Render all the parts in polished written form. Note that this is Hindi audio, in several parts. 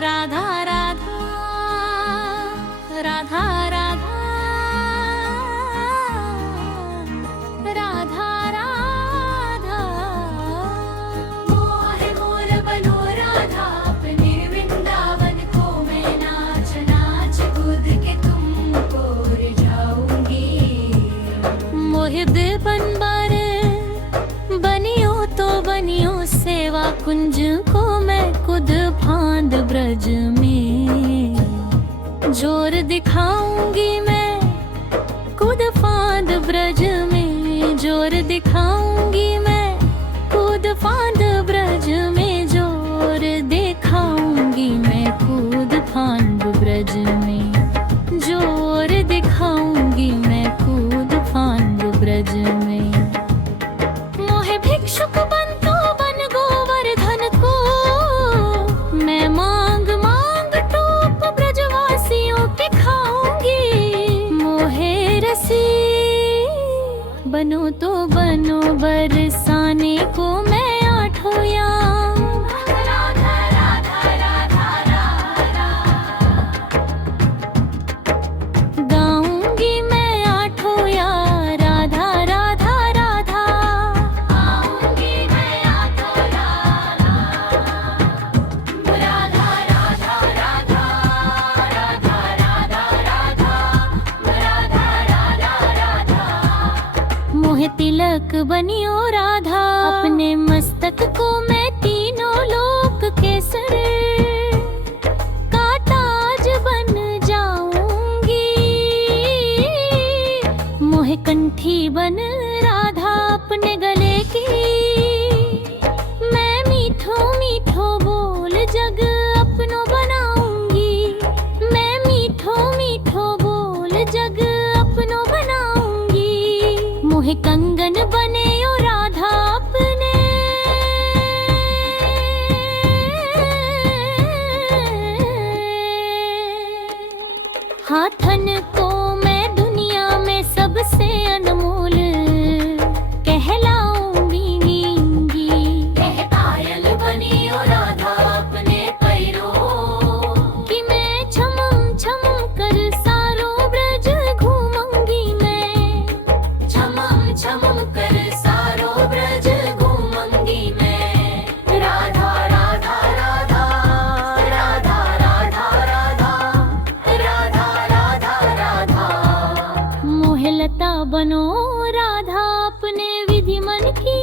राधा राधा राधा राधा राधा राधा। मोहे मोर बनो राधा, अपने वृंदावन को मैं नाच नाच कूद के तुमको रिझाऊंगी। मोहे बेबन बारे बनियो तो बनियो, सेवा कुंज को मैं खुद फांद ब्रज में जोर दिखाऊंगी। मैं खुद फांद ब्रज में जोर दिखाऊंगी। मैं खुद फांद ब्रज में जोर दिखाऊंगी। मैं खुद फांद ब्रज में जोर दिखाऊंगी। मैं खुद फांद ब्रज में। मोहे भिक्षुक बन तो बन गोवर्धन को, मैं मांग मांग टोप ब्रजवासियों की खाऊंगी। मोहे रसी बनो तो बनो, बरसाने को मैं आठों याम। राधा राधा राधा राधा गाऊंगी मैं आठों याम। राधा राधा राधा आऊंगी मैं आठों याम। राधा राधा राधा राधा राधा राधा राधा राधा राधा। मोहे तिलक बनियो राधा, अपने मस्तक को मैं तीनों लोक के सर का ताज बन जाऊंगी। मोहे कंठी बन राधा अपने गले की, मैं मीठो मीठो बोल जग अपनो बनाऊंगी। मैं मीठो मीठो बोल जग अपनो बनाऊंगी। मोहे कंगन बने ओ राधा अपने, हाथन को मैं दुनिया में सबसे अनमोल कहलाऊंगी। कह पायल बनी ओ राधा अपने पैरों कि मैं छम छम कर सारो ब्रज घूमूंगी। मैं छम छम कर सारो ब्रज घूमूंगी। मैं राधा राधा राधा राधा राधा राधा राधा राधा राधा। मोहे लता बनो राधा अपने विधि मन की,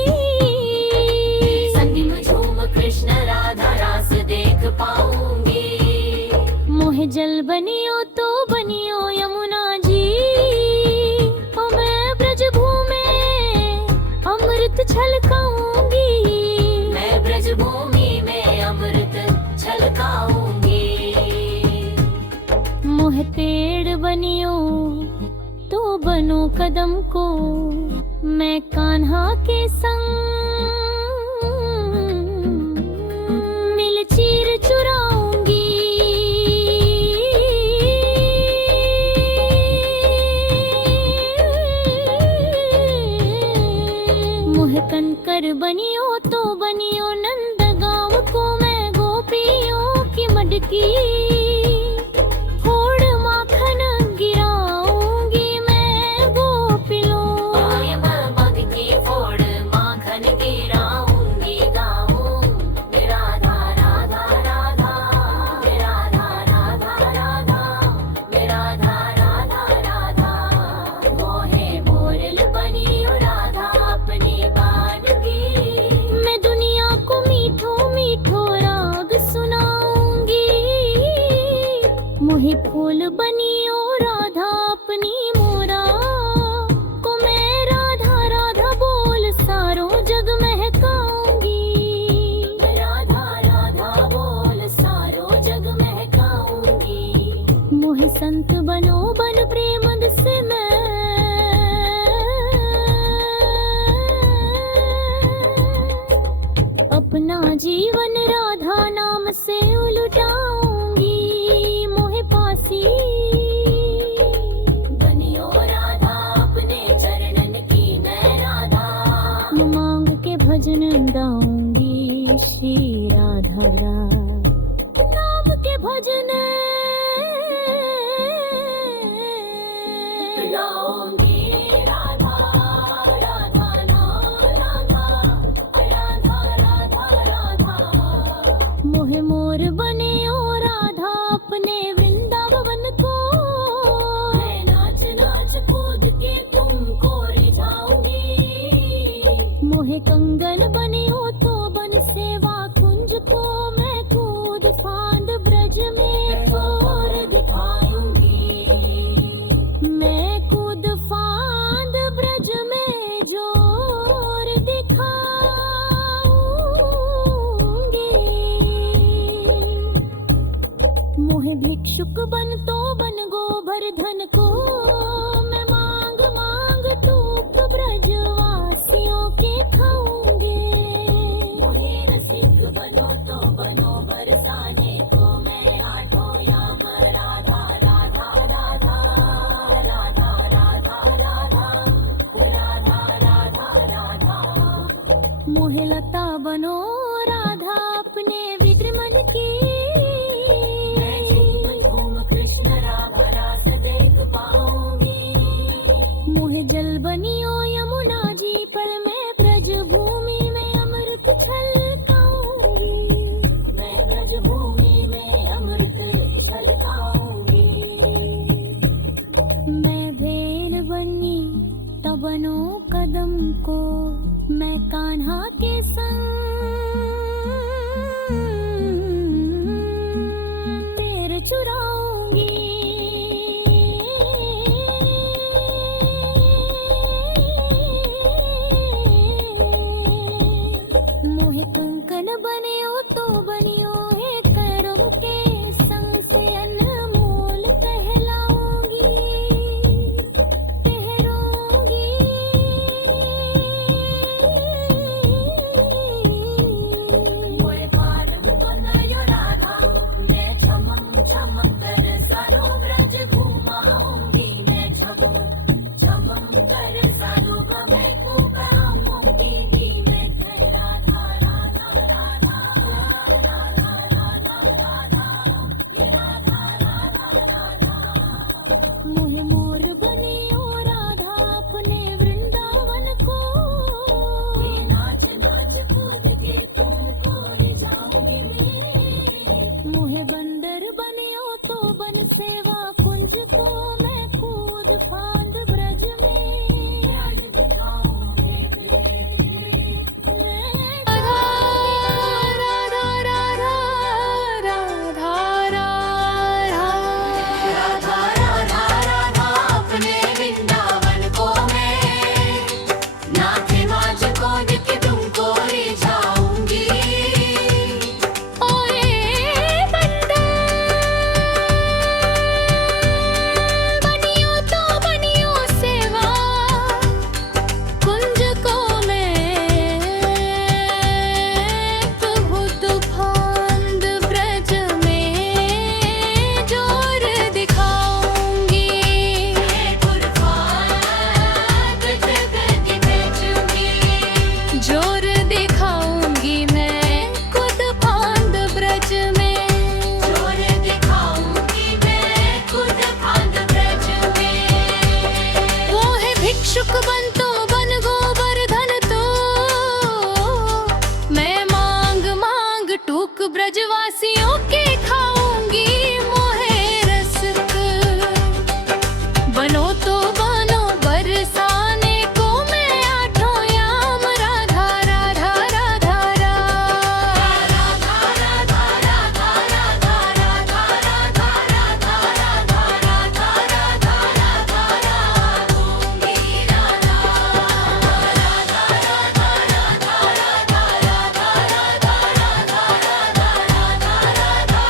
संधि में झूम कृष्ण राधा रास देख पाऊंगी। मोहे जल बनियो तो बनियो यमुना जी, ओ मैं ब्रज भूमि अमृत छलकाऊंगी। मैं ब्रज भूमि में अमृत छलकाऊंगी। मोहे पेड़ बनियो तो बनो कदम को, मैं कान्हा के संग मिल चीर चुराऊंगी। मोहे कंकर बनियो तो बनियो, नंद गांव को मैं गोपियों की मटकी फोड़ माखन गिराऊंगी। मैं गोपियों मग की फोड़ माखन गिराऊंगी। गाऊं राधा राधा राधा राधा राधा राधा राधा राधा राधा। मोहे मोरल बनियो राधा अपनी बानगी, मैं दुनिया को मीठो मीठो राग सुनाऊंगी। मोहे फूल बनियो राधा अपनी मोरा को, मैं राधा राधा बोल सारो जग महकाऊंगी। राधा राधा बोल सारो जग महकाऊंगी। मोहे संत बनो बन प्रेमद से मैं, अपना जीवन राधा नाम से उलटाऊंगी। मोहे पासी बनियो राधा अपने चरणन की, मैं राधा मांग के भजन गाऊंगी। श्री राधा नाम के मोहे मोर बने ओ राधा अपने वृंदावन को, मैं नाच नाच कूद के तुमको रिझाऊंगी। मोहे कंगन बने ओ तो बन सेवा कुंज को, मैं कूद फांद ब्रज में जोर दिखाऊंगी। मैं कूद फांद ब्रज में जोर दिखाऊंगी। मोहे भिक्षुक बन तो बन गोवर्धन को, मैं मांग मांग टूक ब्रजवासियों के खाऊंगे। मोहे रसिक बनो तो बनो बरसाने को, मैं आठों याम राधा राधा राधा राधा राधा राधा राधा राधा राधा। मोहे लता बनो राधा अपने विद्रमन की, मोहे जल बनियो यमुना जी पर, मैं ब्रज भूमि में अमृत छलकाऊंगी। मैं ब्रज भूमि में अमृत छलकाऊंगी। मैं भेड़ बनी तब बनो कदम को, मैं कान्हा के संग तेरे चुराऊंगी। मोहे कंकन बनियो तो बनियो हे पैरों के संग से अनमोल कहलाऊंगी। ठहरूंगी। मोहे पारम बनायो राधा, मैं चमक चमक कर सारो ब्रज घुमाऊंगी। मैं चमक चमक कर सारो गमे को गाऊंगी। मैं राधा राधा राधा राधा राधा राधा राधा राधा। मोहे मोर बने ओ राधा अपने वृंदावन को, ये नाच नाच कूद के तुमको रिझाऊंगी मैं। मोहे बंदर बने ओ तो बन सेवा कुंज को, मैं कूद फांद ब्रज में याद दिखाऊंगी। भिक्षुक बन तो बन गोवर्धन तो, मैं मांग मांग टूक ब्रजवासियों के खाऊंगी। मोहे रसिक बनो तो बनो बरसाने को, मैं आठों याम राधा राधा राधा राधा राधा राधा राधा राधा राधा राधा राधा राधा राधा राधा राधा।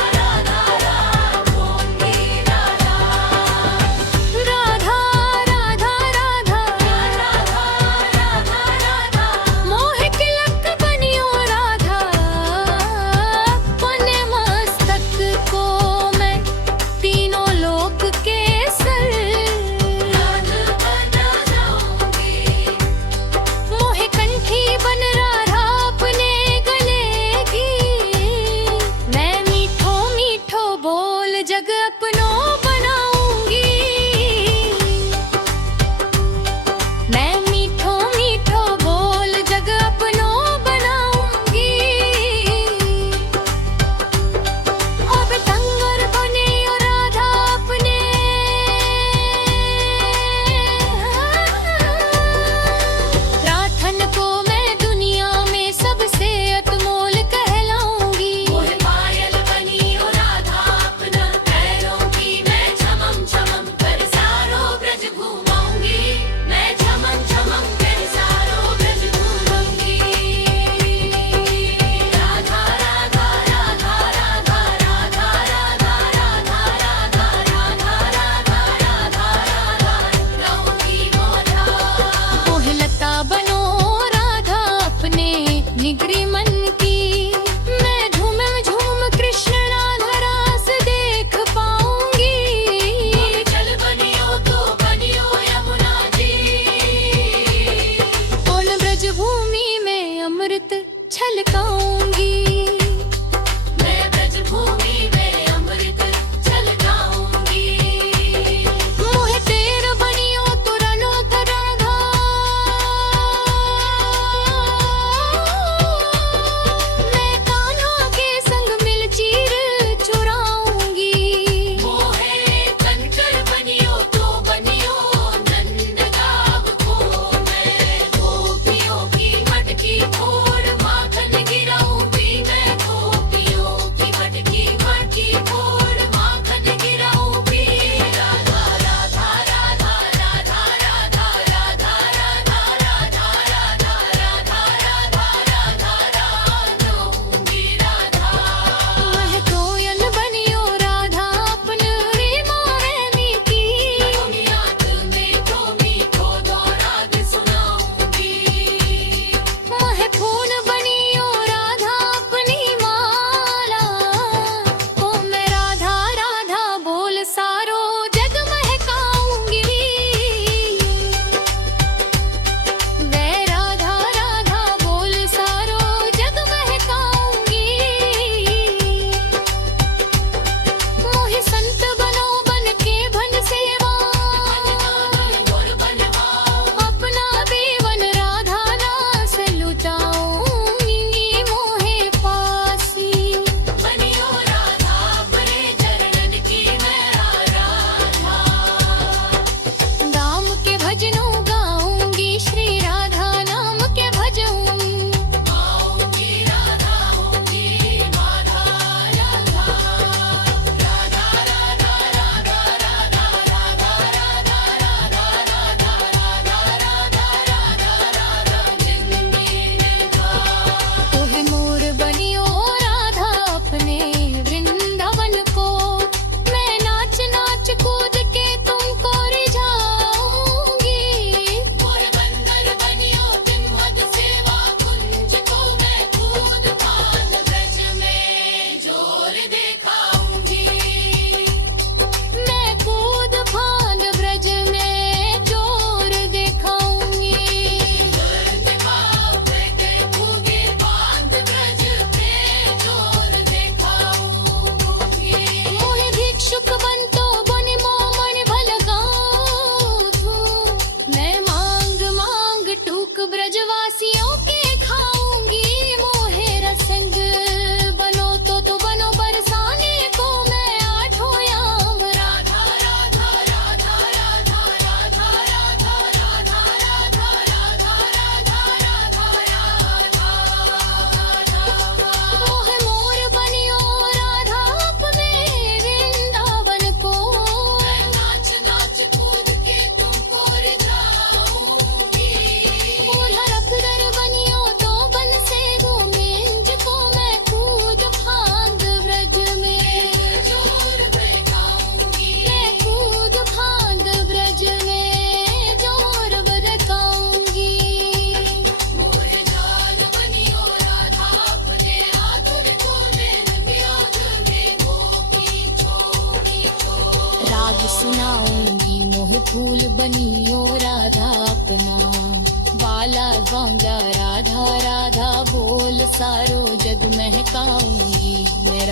सुनाऊंगी मोह फूल बनियो राधा अपना बाला गौंगा राधा राधा बोल सारो जग महकाऊंगी मैं